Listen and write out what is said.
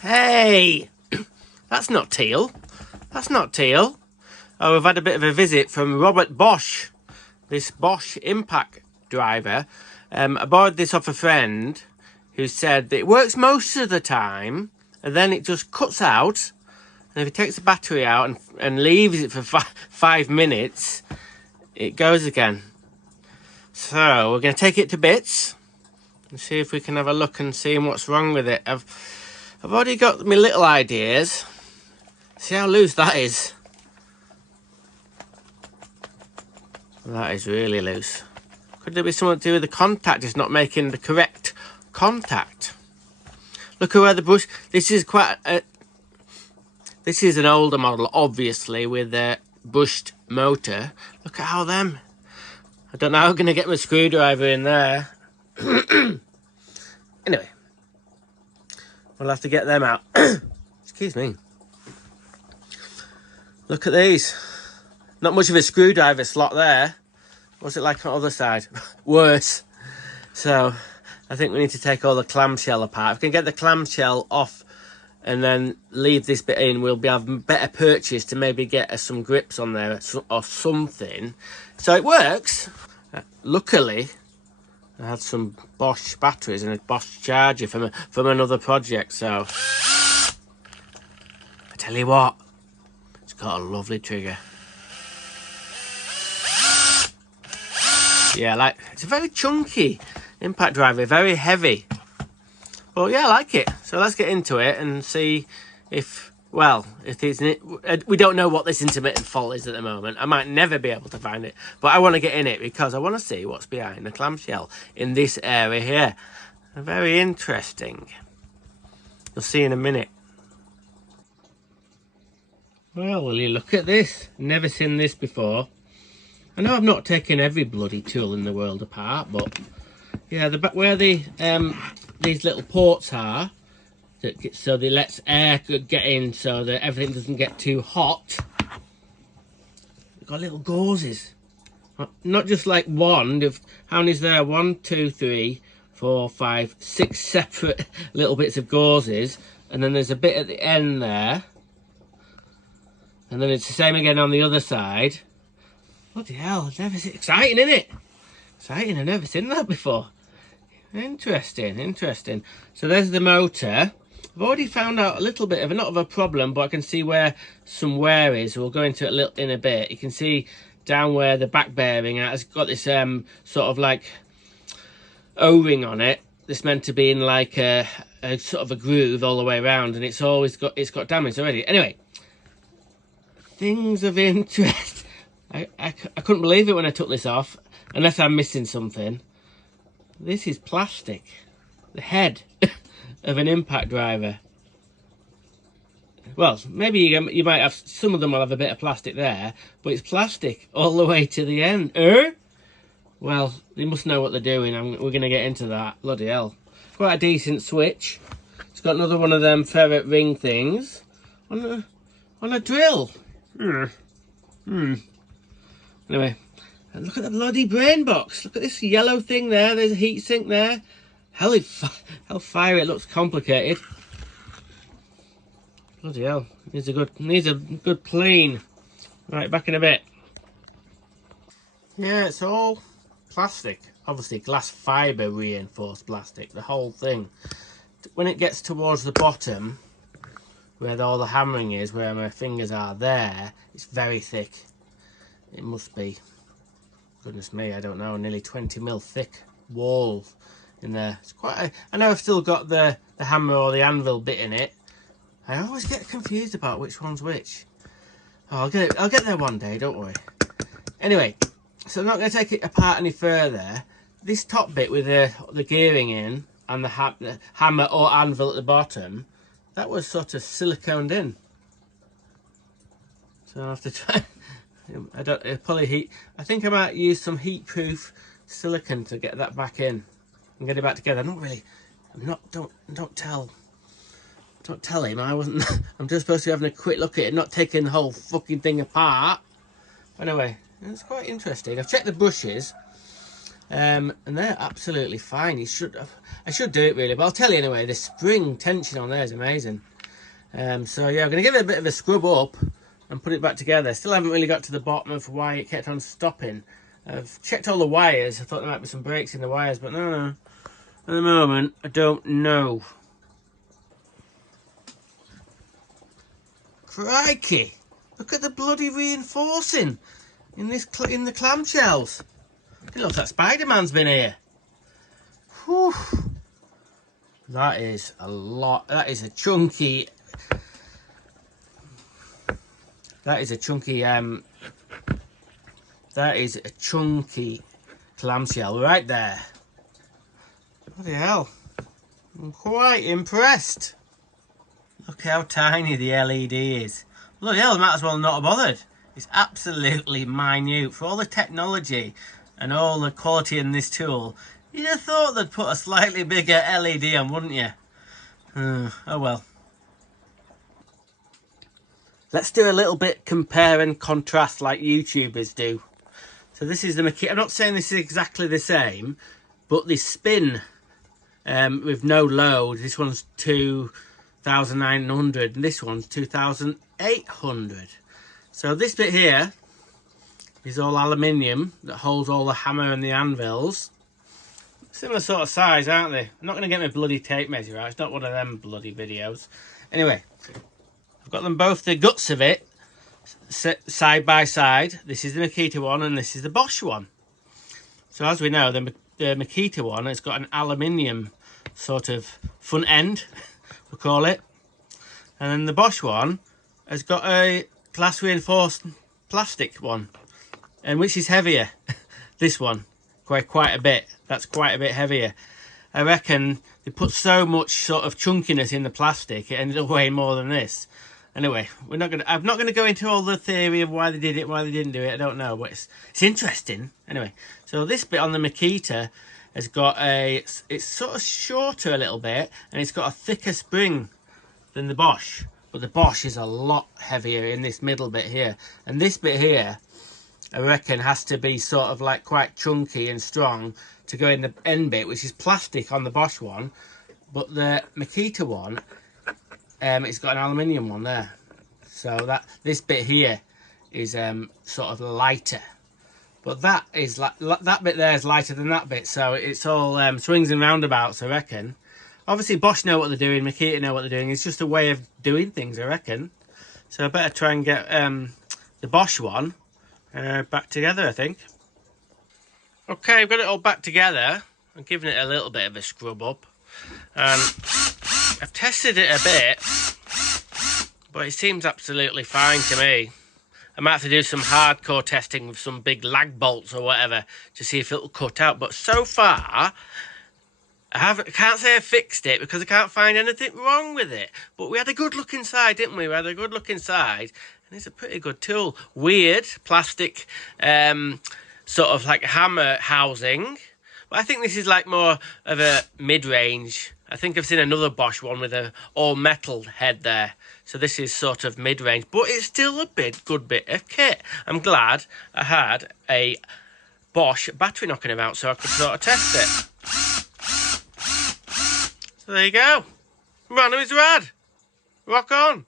Hey, that's not teal. That's not teal. Oh, we've had a bit of a visit from Robert Bosch, this Bosch impact driver. I borrowed this off a friend who said that it works most of the time and then it just cuts out. And if he takes the battery out and leaves it for 5 minutes, it goes again. So we're going to take it to bits and see if we can have a look and see what's wrong with it. I've already got my little ideas. See how loose that is. That is really loose. Could there be something to do with the contact just not making the correct contact? Look at where the brush. This is quite a. This is an older model, obviously, with a brushed motor. Look at how them. I don't know how I'm going to get my screwdriver in there. Anyway, we'll have to get them out. Excuse me. Look at these. Not much of a screwdriver slot there. What's it like on the other side? Worse. So I think we need to take all the clamshell apart. If we can get the clamshell off and then leave this bit in, we'll be having better purchase to maybe get us some grips on there or something. So it works. Luckily, I had some Bosch batteries and a Bosch charger from another project. So I tell you what, it's got a lovely trigger. Yeah, like it's a very chunky impact driver, very heavy. But yeah, I like it. So let's get into it and see if, well, if it's, we don't know what this intermittent fault is at the moment. I might never be able to find it, but I want to get in it because I want to see what's behind the clamshell in this area here. Very interesting. You'll see in a minute. Well, will you look at this? Never seen this before. I know I've not taken every bloody tool in the world apart, but yeah, where the these little ports are, so they let air get in so that everything doesn't get too hot. They've got little gauzes, not just like one. How many is there? 1, 2, 3, 4, 5, 6 separate little bits of gauzes, and then there's a bit at the end there, and then it's the same again on the other side. Bloody hell, I've never seen. Exciting, isn't it? Exciting, I've never seen that before. Interesting, interesting. So there's the motor. I've already found out a little bit of, not of a problem, but I can see where some wear is. We'll go into it in a bit. You can see down where the back bearing has got this sort of like O-ring on it. This meant to be in like a sort of a groove all the way around, and it's got damage already. Anyway, things of interest. I couldn't believe it when I took this off, unless I'm missing something. This is plastic. The head of an impact driver. Well, maybe you might have, some of them will have a bit of plastic there, but it's plastic all the way to the end. Well, they must know what they're doing. We're going to get into that. Bloody hell. Quite a decent switch. It's got another one of them ferret ring things on a drill. Anyway, and look at the bloody brain box. Look at this yellow thing there. There's a heat sink there. Hell fire, it looks complicated. Bloody hell. Needs a good clean. Right, back in a bit. Yeah, it's all plastic. Obviously glass fibre reinforced plastic, the whole thing. When it gets towards the bottom, where all the hammering is, where my fingers are there, it's very thick. It must be, goodness me, I don't know, nearly 20mm thick wall in there. It's quite I know I've still got the hammer or the anvil bit in it. I always get confused about which one's which. Oh, I'll get there one day, don't worry. Anyway, so I'm not going to take it apart any further. This top bit with the gearing in and the hammer or anvil at the bottom, that was sort of siliconed in. So I'll have to try. I think I might use some heat-proof silicone to get that back in and get it back together. Don't tell him I wasn't. I'm just supposed to be having a quick look at it, not taking the whole fucking thing apart. Anyway, it's quite interesting. I've checked the brushes, and they're absolutely fine. I should do it really, but I'll tell you anyway. The spring tension on there is amazing. So yeah, I'm going to give it a bit of a scrub up and put it back together. Still haven't really got to the bottom of why it kept on stopping. I've checked all the wires. I thought there might be some breaks in the wires, but no. At the moment, I don't know. Crikey! Look at the bloody reinforcing in the clamshells. It looks like Spider-Man's been here. Whew. That is a lot. That is a chunky. That is a chunky. That is a chunky clamshell right there. Bloody hell! I'm quite impressed. Look how tiny the LED is. Bloody hell, I might as well not have bothered. It's absolutely minute. For all the technology and all the quality in this tool, you'd have thought they'd put a slightly bigger LED on, wouldn't you? Oh well. Let's do a little bit compare and contrast like YouTubers do. So this is the Makita. I'm not saying this is exactly the same, but the spin with no load, this one's 2,900 and this one's 2,800. So this bit here is all aluminium that holds all the hammer and the anvils. Similar sort of size, aren't they? I'm not going to get my bloody tape measure out. It's not one of them bloody videos. Anyway, I've got them both, the guts of it, side by side. This is the Makita one and this is the Bosch one. So as we know, the Makita one has got an aluminium sort of front end, we'll call it. And then the Bosch one has got a glass reinforced plastic one, and which is heavier. This one quite a bit. That's quite a bit heavier. I reckon they put so much sort of chunkiness in the plastic, it ended up weighing more than this. Anyway, I'm not gonna go into all the theory of why they did it, why they didn't do it. I don't know, but it's interesting. Anyway, so this bit on the Makita has got it's sort of shorter a little bit, and it's got a thicker spring than the Bosch. But the Bosch is a lot heavier in this middle bit here. And this bit here, I reckon, has to be sort of like quite chunky and strong to go in the end bit, which is plastic on the Bosch one. But the Makita one, it's got an aluminium one there. So that this bit here is sort of lighter. But that is that bit there is lighter than that bit. So it's all swings and roundabouts, I reckon. Obviously, Bosch know what they're doing, Makita know what they're doing. It's just a way of doing things, I reckon. So I better try and get the Bosch one back together, I think. Okay, I've got it all back together. I'm giving it a little bit of a scrub up. I've tested it a bit, but it seems absolutely fine to me. I might have to do some hardcore testing with some big lag bolts or whatever to see if it'll cut out. But so far, I can't say I fixed it because I can't find anything wrong with it. But we had a good look inside, didn't we? We had a good look inside, and it's a pretty good tool. Weird plastic, sort of like hammer housing. But I think this is like more of a mid-range. I think I've seen another Bosch one with a all-metal head there. So this is sort of mid-range, but it's still a good bit of kit. I'm glad I had a Bosch battery knocking about so I could sort of test it. So there you go. Random is rad. Rock on.